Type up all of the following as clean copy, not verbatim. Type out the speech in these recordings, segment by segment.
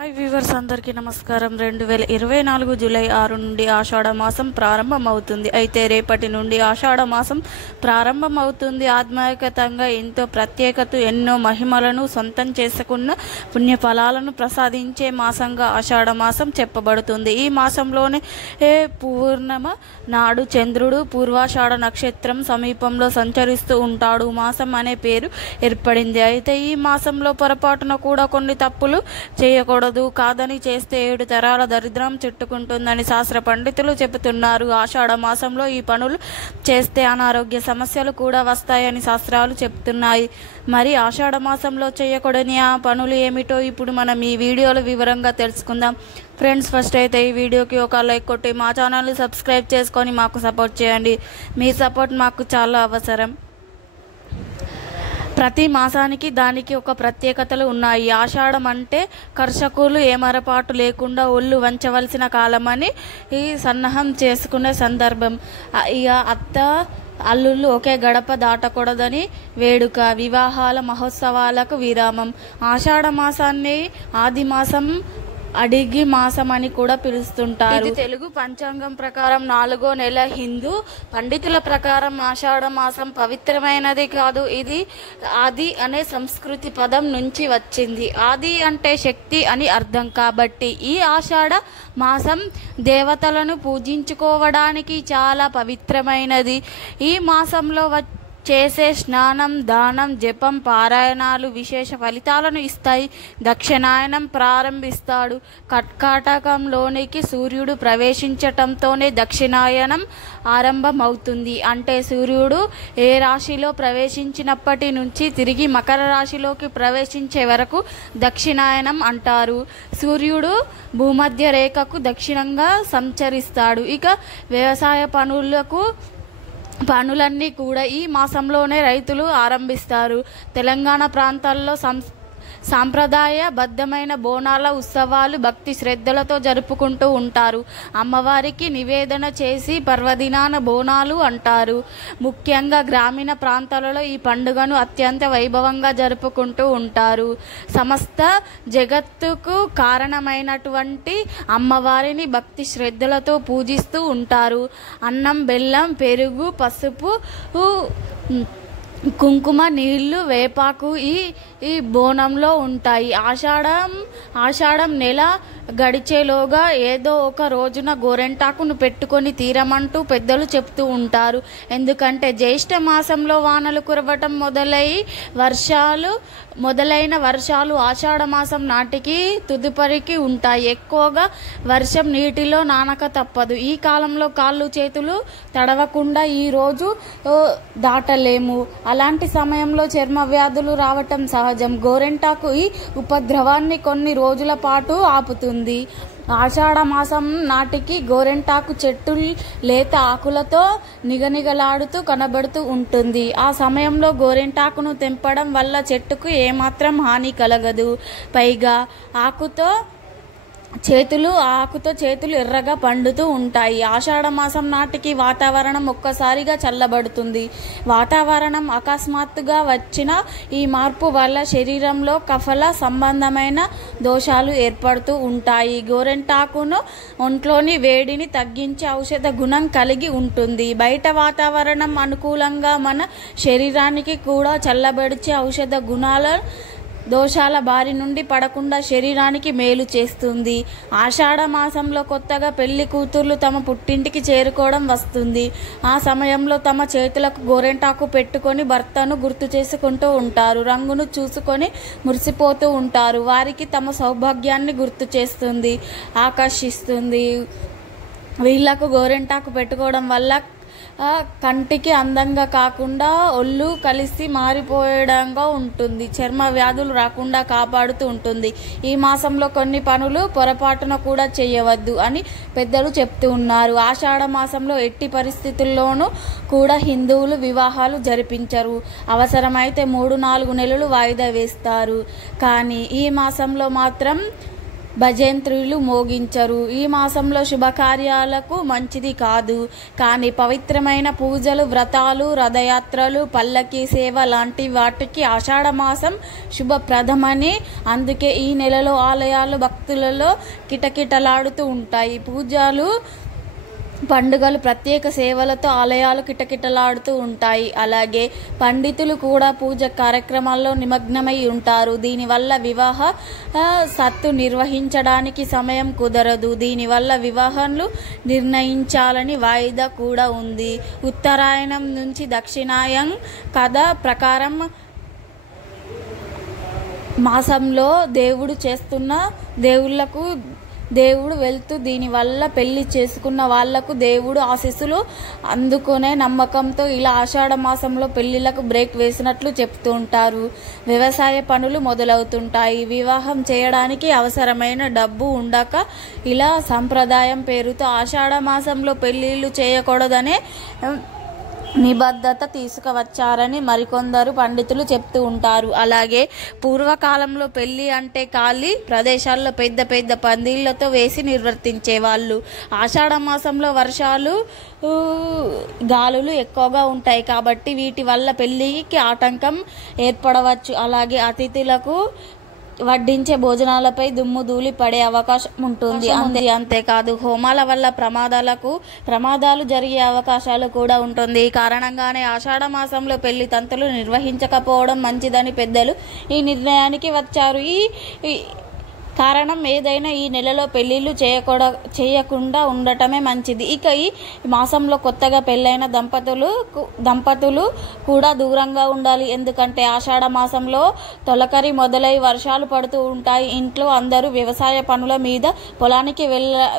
Hi viewers అందరికీ నమస్కారం. 2024 July 6 నుండి ఆషాఢ మాసం ప్రారంభమవుతుంది. అయితే రేపటి నుండి ఆషాఢ మాసం ప్రారంభమవుతుంది. ఆధ్యాత్మికంగా ఎంతో ప్రత్యేకత, ఎన్నో మహిమలను సొంతం చేసుకున్న పుణ్యఫలాలను ప్రసాదించే మాసంగా ఆషాఢ మాసం చెప్పబడుతుంది. ఈ మాసంలోనే పూర్ణిమ నాడు చంద్రుడు పూర్వాషాఢ నక్షత్రం సమీపంలో సంచరిస్తూ ఉంటాడు. మాసం అనే పేరు ఏర్పడింది. అయితే ఈ మాసంలో పొరపాటున కూడా కొన్ని తప్పులు చేయకూడదు. కాదని చేస్తే 7 తరాల దరిద్రం చుట్టుకుంటుందని శాస్త్ర పండితులు చెబుతున్నారు. ఆషాఢ మాసంలో ఈ పనులు చేస్తే అనారోగ్య సమస్యలు కూడా వస్తాయని శాస్త్రాలు చెప్తున్నాయి. మరి ఆషాఢ మాసంలో చేయకూడని ఆ పనులు ఏమిటో ఇప్పుడు మనం ఈ వీడియోలో వివరంగా తెలుసుకుందాం. ఫ్రెండ్స్, ఫస్ట్ అయితే ఈ వీడియోకి ఒక లైక్ కొట్టి మా ఛానల్ని సబ్స్క్రైబ్ చేసుకొని మాకు సపోర్ట్ చేయండి. మీ సపోర్ట్ మాకు చాలా అవసరం. ప్రతి మాసానికి దానికి ఒక ప్రత్యేకతలు ఉన్నాయి. ఆషాఢం అంటే కర్షకులు ఏమరపాటు లేకుండా ఒళ్ళు వంచవలసిన కాలమని ఈ సన్నాహం చేసుకునే సందర్భం. ఇక అత్త అల్లుళ్ళు ఒకే గడప దాటకూడదని వేడుక, వివాహాల మహోత్సవాలకు విరామం. ఆషాఢ మాసాన్ని ఆది మాసం, అడిగి మాసం అని కూడా పిలుస్తుంటారు. ఇది తెలుగు పంచాంగం ప్రకారం 4వ నెల. హిందూ పండితుల ప్రకారం ఆషాఢ మాసం పవిత్రమైనది కాదు. ఇది ఆది అనే సంస్కృతి పదం నుంచి వచ్చింది. ఆది అంటే శక్తి అని అర్థం. కాబట్టి ఈ ఆషాఢ మాసం దేవతలను పూజించుకోవడానికి చాలా పవిత్రమైనది. ఈ మాసంలో చేసే స్నానం, దానం, జపం, పారాయణాలు విశేష ఫలితాలను ఇస్తాయి. దక్షిణాయనం ప్రారంభిస్తాడు. కర్కాటకంలోనికి సూర్యుడు ప్రవేశించటంతోనే దక్షిణాయనం ఆరంభమవుతుంది. అంటే సూర్యుడు ఏ రాశిలో ప్రవేశించినప్పటి నుంచి తిరిగి మకర రాశిలోకి ప్రవేశించే వరకు దక్షిణాయనం అంటారు. సూర్యుడు భూమధ్య రేఖకు దక్షిణంగా సంచరిస్తాడు. ఇక వ్యవసాయ పనులన్నీ కూడా ఈ మాసంలోనే రైతులు ఆరంభిస్తారు. తెలంగాణ ప్రాంతాల్లో సాంప్రదాయబద్ధమైన బోనాల ఉత్సవాలు భక్తి శ్రద్ధలతో జరుపుకుంటూ ఉంటారు. అమ్మవారికి నివేదన చేసి పర్వదినాన బోనాలు అంటారు. ముఖ్యంగా గ్రామీణ ప్రాంతాలలో ఈ పండుగను అత్యంత వైభవంగా జరుపుకుంటూ ఉంటారు. సమస్త జగత్తుకు కారణమైనటువంటి అమ్మవారిని భక్తి శ్రద్ధలతో పూజిస్తూ ఉంటారు. అన్నం, బెల్లం, పెరుగు, పసుపు, కుంకుమ, నీళ్లు, వేపాకు ఈ బోనంలో ఉంటాయి. ఆషాఢం నెల గడిచేలోగా ఏదో ఒక రోజున గోరెంటాకును పెట్టుకొని తీరమంటూ పెద్దలు చెప్తూ ఉంటారు. ఎందుకంటే జ్యేష్ఠ మాసంలో వానలు కురవటం మొదలైన వర్షాలు ఆషాఢ మాసం నాటికి తదుపరికి ఉంటాయి. ఎక్కువగా వర్షం నీటిలో నానక తప్పదు. ఈ కాలంలో కాళ్ళు చేతులు తడవకుండా ఈ రోజు దాటలేము. అలాంటి సమయంలో చర్మ వ్యాధులు రావటం సహజం. గోరెంటాకు ఈ ఉపద్రవాన్ని కొన్ని రోజుల పాటు ఆపుతుంది. ఆషాఢ మాసం నాటికి గోరెంటాకు చెట్టు లేత ఆకులతో నిగనిగలాడుతూ కనబడుతూ ఉంటుంది. ఆ సమయంలో గోరెంటాకును తెంపడం వల్ల చెట్టుకు ఏమాత్రం హాని కలగదు. పైగా ఆకుతో చేతులు ఎర్రగా పండుతూ ఉంటాయి. ఆషాఢ మాసం నాటికి వాతావరణం ఒక్కసారిగా చల్లబడుతుంది. వాతావరణం అకస్మాత్తుగా వచ్చిన ఈ మార్పు వల్ల శరీరంలో కఫల సంబంధమైన దోషాలు ఏర్పడుతూ ఉంటాయి. గోరెంటాకును ఒంట్లోని వేడిని తగ్గించే ఔషధ గుణం కలిగి ఉంటుంది. బయట వాతావరణం అనుకూలంగా మన శరీరానికి కూడా చల్లబడిచే ఔషధ గుణాల దోషాల బారి నుండి పడకుండా శరీరానికి మేలు చేస్తుంది. ఆషాఢ మాసంలో కొత్తగా పెళ్లి కూతుర్లు తమ పుట్టింటికి చేరుకోవడం వస్తుంది. ఆ సమయంలో తమ చేతులకు గోరెంటాకు పెట్టుకొని భర్తను గుర్తు చేసుకుంటూ ఉంటారు. రంగును చూసుకొని మురిసిపోతూ ఉంటారు. వారికి తమ సౌభాగ్యాన్ని గుర్తు చేస్తుంది, ఆకర్షిస్తుంది. వీళ్లకు గోరెంటాకు పెట్టుకోవడం వల్ల కంటికి అందంగా కాకుండా ఒళ్ళు కలిసి మారిపోయడంగా ఉంటుంది. చర్మ వ్యాధులు రాకుండా కాపాడుతూ ఉంటుంది. ఈ మాసంలో కొన్ని పనులు పొరపాటున కూడా చేయవద్దు అని పెద్దలు చెప్తూ ఉన్నారు. ఆషాఢ మాసంలో ఎట్టి పరిస్థితుల్లోనూ కూడా హిందువులు వివాహాలు జరిపించరు. అవసరమైతే 3-4 నెలలు వాయిదా వేస్తారు. కానీ ఈ మాసంలో మాత్రం భజంత్రులు మోగించరు. ఈ మాసంలో శుభకార్యాలకు మంచిది కాదు. కానీ పవిత్రమైన పూజలు, వ్రతాలు, రథయాత్రలు, పల్లకీ సేవ లాంటి వాటికి ఆషాఢమాసం శుభప్రదమని. అందుకే ఈ నెలలో ఆలయాలు భక్తులలో కిటకిటలాడుతూ ఉంటాయి. పూజలు, పండుగలు, ప్రత్యేక సేవలతో ఆలయాలు కిటకిటలాడుతూ ఉంటాయి. అలాగే పండితులు కూడా పూజ కార్యక్రమాల్లో నిమగ్నమై ఉంటారు. దీనివల్ల వివాహ సత్తు నిర్వహించడానికి సమయం కుదరదు. దీనివల్ల వివాహాలు నిర్ణయించాలని వాయిదా కూడా ఉంది. ఉత్తరాయణం నుంచి దక్షిణాయనం కథ ప్రకారం మాసంలో దేవుడు వెళ్తూ దీనివల్ల పెళ్లి చేసుకున్న వాళ్లకు దేవుడు ఆశీస్సులు అందుకునే నమ్మకంతో ఇలా ఆషాఢ మాసంలో పెళ్లిళ్లకు బ్రేక్ వేసినట్లు చెప్తూ ఉంటారు. వ్యవసాయ పనులు మొదలవుతుంటాయి. వివాహం చేయడానికి అవసరమైన డబ్బు ఉండక ఇలా సంప్రదాయం పేరుతో ఆషాఢ మాసంలో పెళ్లిళ్లు చేయకూడదనే నిబద్ధత తీసుకువచ్చారని మరికొందరు పండితులు చెప్తూ ఉంటారు. అలాగే పూర్వకాలంలో పెళ్లి అంటే ఖాళీ ప్రదేశాల్లో పెద్ద పెద్ద పందిళ్లతో వేసి నిర్వర్తించేవాళ్ళు. ఆషాఢ మాసంలో వర్షాలు, గాలులు ఎక్కువగా ఉంటాయి కాబట్టి వీటి వల్ల పెళ్లికి ఆటంకం ఏర్పడవచ్చు. అలాగే అతిథులకు వడ్డించే భోజనాలపై దుమ్ము ధూళి పడే అవకాశం ఉంటుంది. అంతేకాదు హోమాల వల్ల ప్రమాదాలు జరిగే అవకాశాలు కూడా ఉంటుంది. ఈ కారణంగానే ఆషాఢ మాసంలో పెళ్లి తంతులు నిర్వహించకపోవడం మంచిదని పెద్దలు ఈ నిర్ణయానికి వచ్చారు. ఈ కారణం ఏదైనా ఈ నెలలో పెళ్లిళ్లు చేయకుండా ఉండటమే మంచిది. ఇక ఈ మాసంలో కొత్తగా పెళ్ళైన దంపతులు కూడా దూరంగా ఉండాలి. ఎందుకంటే ఆషాఢ మాసంలో తొలకరి మొదలై వర్షాలు పడుతూ ఉంటాయి. ఇంట్లో అందరూ వ్యవసాయ పనుల మీద పొలానికి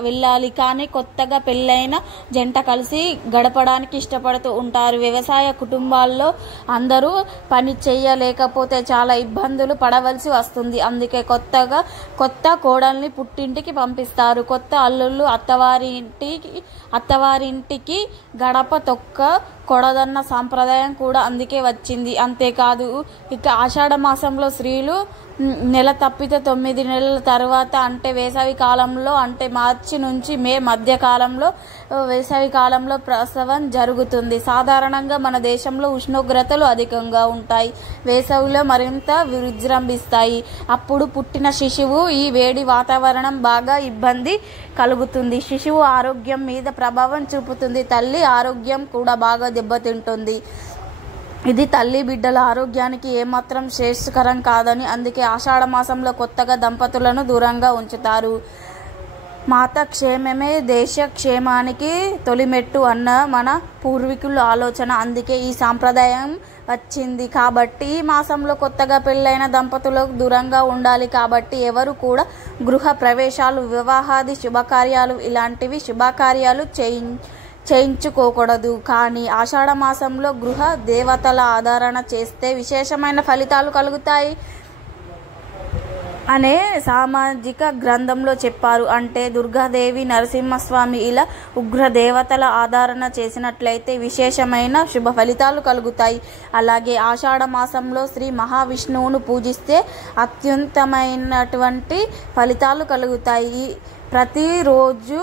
వెళ్ళాలి. కానీ కొత్తగా పెళ్ళైన జంట కలిసి గడపడానికి ఇష్టపడుతూ ఉంటారు. వ్యవసాయ కుటుంబాల్లో అందరూ పని చేయలేకపోతే చాలా ఇబ్బందులు పడవలసి వస్తుంది. అందుకే కొత్త కోడల్ని పుట్టింటికి పంపిస్తారు. కొత్త అల్లుళ్ళు అత్తవారింటికి గడప కొడదన్న సాంప్రదాయం కూడా అందుకే వచ్చింది. అంతేకాదు ఇక ఆషాఢ మాసంలో స్త్రీలు నెల తప్పితే 9 నెలల తర్వాత అంటే వేసవి కాలంలో అంటే మార్చి నుంచి మే మధ్య కాలంలో వేసవి కాలంలో ప్రసవం జరుగుతుంది. సాధారణంగా మన దేశంలో ఉష్ణోగ్రతలు అధికంగా ఉంటాయి. వేసవిలో మరింత విజృంభిస్తాయి. అప్పుడు పుట్టిన శిశువు ఈ వేడి వాతావరణం బాగా ఇబ్బంది కలుగుతుంది. శిశువు ఆరోగ్యం మీద ప్రభావం చూపుతుంది. తల్లి ఆరోగ్యం కూడా బాగా దెబ్బతింటుంది. ఇది తల్లి బిడ్డల ఆరోగ్యానికి ఏమాత్రం శ్రేయస్కరం కాదని అందుకే ఆషాఢ మాసంలో కొత్తగా దంపతులను దూరంగా ఉంచుతారు. మాత క్షేమమే దేశ క్షేమానికి తొలిమెట్టు అన్న మన పూర్వీకుల ఆలోచన. అందుకే ఈ సాంప్రదాయం వచ్చింది. కాబట్టి ఈ మాసంలో కొత్తగా పెళ్ళైన దంపతులకు దూరంగా ఉండాలి. కాబట్టి ఎవరు కూడా గృహ ప్రవేశాలు, వివాహాది శుభకార్యాలు ఇలాంటివి శుభకార్యాలు చేయించుకోకూడదు. కానీ ఆషాఢ మాసంలో గృహ దేవతల ఆరాధన చేస్తే విశేషమైన ఫలితాలు కలుగుతాయి అనే సామాజిక గ్రంథంలో చెప్పారు. అంటే దుర్గాదేవి, నరసింహస్వామి ఇలా ఉగ్ర దేవతల ఆరాధన చేసినట్లయితే విశేషమైన శుభ ఫలితాలు కలుగుతాయి. అలాగే ఆషాఢ మాసంలో శ్రీ మహావిష్ణువును పూజిస్తే అత్యుత్తమైనటువంటి ఫలితాలు కలుగుతాయి. ప్రతిరోజు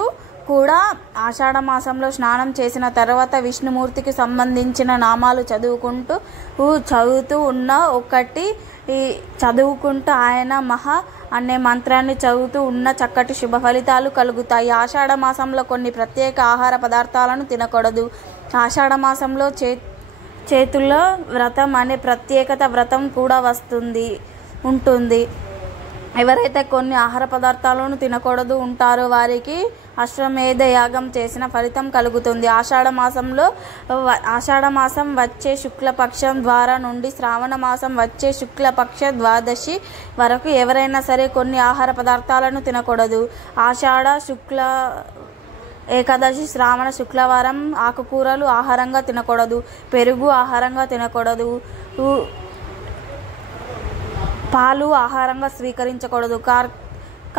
కూడా ఆషాఢ మాసంలో స్నానం చేసిన తర్వాత విష్ణుమూర్తికి సంబంధించిన నామాలు చదువుకుంటూ ఆయన మహా అనే మంత్రాన్ని చదువుతూ ఉన్న చక్కటి శుభ ఫలితాలు కలుగుతాయి. ఆషాఢ మాసంలో కొన్ని ప్రత్యేక ఆహార పదార్థాలను తినకూడదు. ఆషాఢ మాసంలో చేతుల వ్రతం అనే ప్రత్యేకత వ్రతం కూడా ఉంటుంది. ఎవరైతే కొన్ని ఆహార పదార్థాలను తినకూడదు ఉంటారో వారికి అశ్వమేధ యాగం చేసిన ఫలితం కలుగుతుంది. ఆషాఢ మాసం వచ్చే శుక్లపక్షం ద్వారా నుండి శ్రావణ మాసం వచ్చే శుక్లపక్ష ద్వాదశి వరకు ఎవరైనా సరే కొన్ని ఆహార పదార్థాలను తినకూడదు. ఆషాఢ శుక్ల ఏకాదశి, శ్రావణ శుక్రవారం ఆకుకూరలు ఆహారంగా తినకూడదు. పెరుగు ఆహారంగా తినకూడదు. పాలు ఆహారంగా స్వీకరించకూడదు.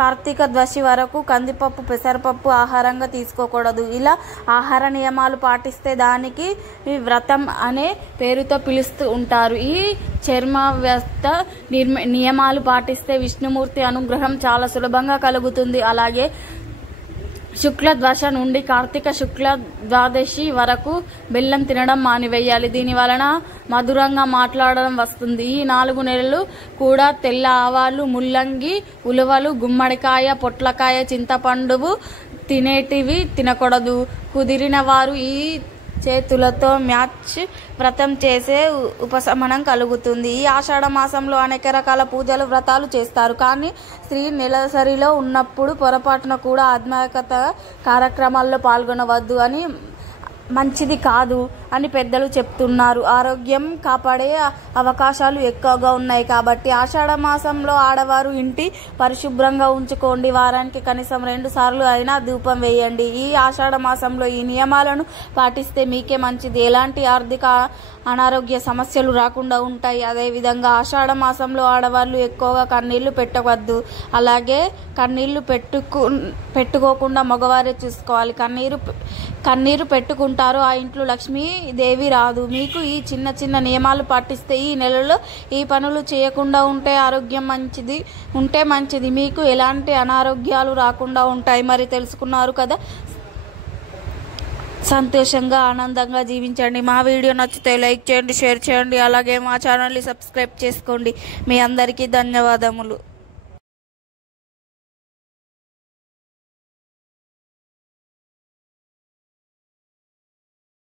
కార్తీక ద్వాదశి వరకు కందిపప్పు పెసరపప్పు ఆహారంగా తీసుకోకూడదు. ఇలా ఆహార నియమాలు పాటిస్తే దానికి వ్రతం అనే పేరుతో పిలుస్తూ ఉంటారు. ఈ చర్మవ్యస్థ నియమాలు పాటిస్తే విష్ణుమూర్తి అనుగ్రహం చాలా సులభంగా కలుగుతుంది. అలాగే శుక్ల ద్వాదశి నుండి కార్తీక శుక్ల ద్వాదశి వరకు బెల్లం తినడం మానివేయాలి. దీని వలన మధురంగా మాట్లాడడం వస్తుంది. ఈ 4 నెలలు కూడా తెల్ల ఆవాలు, ముల్లంగి, ఉలవలు, గుమ్మడికాయ, పొట్లకాయ, చింతపండువు తినేటివి తినకూడదు. కుదిరిన వారు ఈ చేతులతో మ్యాచ్ వ్రతం చేసే ఉపశమనం కలుగుతుంది. ఈ ఆషాఢ మాసంలో అనేక రకాల పూజలు వ్రతాలు చేస్తారు. కానీ స్త్రీ నెలసరిలో ఉన్నప్పుడు పొరపాటున కూడా ఆధ్యాత్మికత కార్యక్రమాల్లో పాల్గొనవద్దు అని మంచిది కాదు అని పెద్దలు చెప్తున్నారు. ఆరోగ్యం కాపాడే అవకాశాలు ఎక్కువగా ఉన్నాయి కాబట్టి ఆషాఢ మాసంలో ఆడవారు ఇంటి పరిశుభ్రంగా ఉంచుకోండి. వారానికి కనీసం 2 సార్లు అయినా ధూపం వేయండి. ఈ ఆషాఢ మాసంలో ఈ నియమాలను పాటిస్తే మీకే మంచిది. ఎలాంటి ఆర్థిక అనారోగ్య సమస్యలు రాకుండా ఉంటాయి. అదేవిధంగా ఆషాఢ మాసంలో ఆడవాళ్ళు ఎక్కువగా కన్నీళ్లు పెట్టవద్దు. అలాగే కన్నీళ్లు పెట్టుకోకుండా మగవారే చూసుకోవాలి. కన్నీరు పెట్టుకుంటారు ఆ ఇంట్లో లక్ష్మీదేవి రాదు. మీకు ఈ చిన్న చిన్న నియమాలు పాటిస్తే ఈ నెలలో ఈ పనులు చేయకుండా ఉంటే మంచిది. మీకు ఎలాంటి అనారోగ్యాలు రాకుండా ఉంటాయి. మరి తెలుసుకున్నారు కదా. సంతోషంగా ఆనందంగా జీవించండి. మా వీడియో నచ్చితే లైక్ చేయండి, షేర్ చేయండి. అలాగే మా ఛానల్ని సబ్స్క్రైబ్ చేసుకోండి. మీ అందరికీ ధన్యవాదములు.